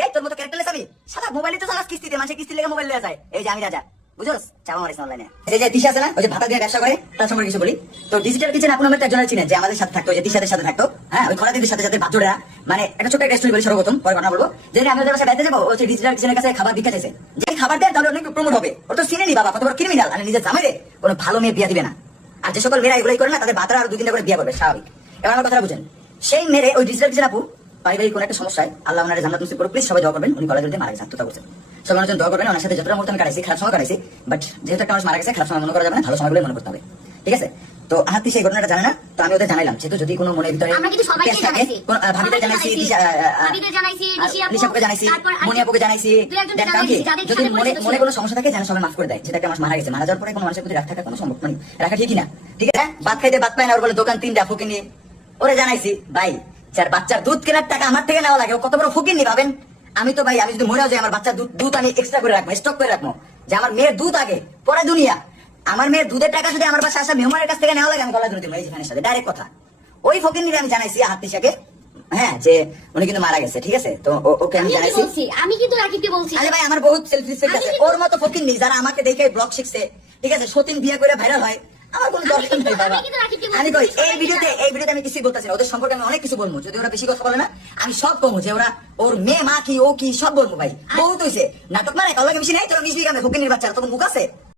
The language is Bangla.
এই তোর মতো ক্যারেক্টারলেস আমি সারা মোবাইলে তো চালাস কিস্তিতে, মানুষের কিস্তি লেগে মোবাইল দেওয়া যায়। এই যে আমি রাজা, বুঝছস, চাপা মারিস অনলাইনে। এই যে দিশা আছে না, ওই যে ভাতা দিয়ে ব্যবসা করে, তার সম্পর্কে কিছু বলি। তো ডিজিটাল কিচেন আপনার মধ্যে একজনের চিনেন যে আমাদের সাথে থাকতো, ওই যে দিশাদের সাথে থাকতো, হ্যাঁ, ওই খরা দিদির সাথে সাথে ভাত জোড়া, মানে একটা ছোট্ট একটা স্টোরি বলি সর্বপ্রথম, পরে কথা বলবো। যে আমি ওদের বাসায় বেড়াতে যাবো, ও হচ্ছে ডিজিটাল কিচেনের কাছে খাবার ভিক্ষা চাইছে, যে খাবার দেন তাহলে অনেক প্রমোট হবে। ওর তো চিনেনি বাবা, কত বড় ক্রিমিনাল, আর নিজের জামাইরে কোনো ভালো মেয়ে বিয়া দিবে না। আর যে সকল মেয়েরা এগুলোই করে না, তাদের বাতারা আর 2-3টা করে বিয়া করবে, স্বাভাবিক। এবার আমার কথাটা বুঝেন, সেই মেরে ওই ডিজিটাল কিচেন আপু পারিবারিক কোনো একটা সমস্যায়, আল্লাহ ওনার জান্নাত নসিব করুক, প্লিজ সবাই দোয়া করবেন। উনি কলেজে মারা গেছে, আত্মহত্যা করছেন, সবাই ওনার জন্য দোয়া করবেন। ওনার সাথে যতটা মুহূর্ত আমি কাটাইছি, খারাপ সময় কাটাইছি, বাট যেহেতু একটা মানুষ মারা গেছে, খারাপ সময় মনে করা যাবে না, ভালো সময়গুলো মনে করতে হবে, ঠিক আছে? তো আহাতি সেই ঘটনাটা জানে না, তো আমি ওদের জানাইলাম, যেহেতু যদি কোনো মনের ভিতরে কেস থাকে, ভাবিদের জানাইছি, নিশাপুকে জানাইছি, মনিয়াপুকে জানাইছি, দেন কারণ কি, যদি মনে কোনো সমস্যা থাকে যেন সবাই মাফ করে দেয়। যেটা একটা মানুষ মারা গেছে, মারা যাওয়ার পরে কোনো মানুষের প্রতি রাগ থাকা কোনো সম্ভব মানে রাখা ঠিকই না, ঠিক আছে? ভাত খাইতে ভাত পায় না, ওর বলে দোকান 3টা ফকিনি, ওরে জানাইছি ভাই, যার বাচ্চার দুধ কেনার টাকা আমার থেকে নেওয়া লাগে, ও কত বড় ফকিনি ভাবেন। আমি তো ভাই, আমি যদি মরেও যাই, আমার বাচ্চার দুধ আমি এক্সট্রা করে রাখবো, স্টক করে রাখবো, যে আমার মেয়ের দুধ আগে পরে দুনিয়া। আমার মেয়ের দুধের টাকা যদি আমার বাসায় আসা মেহমানের কাছ থেকে নেওয়া লাগে, আমি গলা ধরে দিব এই যেখানের সাথে ডাইরেক্ট কথা। ওই ফকিনিরে আমি জানাইছি হাতিশাকে, হ্যাঁ, যে উনি কিন্তু মারা গেছে, ঠিক আছে? তো ওকে আমি জানাইছি, আমি কিন্তু রাকিবকে বলছি। আরে ভাই, আমার বহুত সেলফ রেসপেক্ট আছে, ওর মতো ফকিনি যারা আমাকে দেখে ব্লগ শিখছে, ঠিক আছে, সতীন বিয়ে করে ভাইরাল হয়, আমার কোনো দরকার নেই বাবা। আমি কই এই ভিডিওতে আমি কিছুই বলতেছি না, ওদের সম্পর্কে আমি অনেক কিছু বলবো, যদি ওরা বেশি কথা বলে না আমি সব কমু, যে ওরা ওর মেয়ে মা কি ও কি সব বলবো ভাই। বহুত হইছে নাটক, মানে কলকে বেশি নাই, তোরা মিশবি কেন ফকিনির বাচ্চারা, তখন মুখ আছে।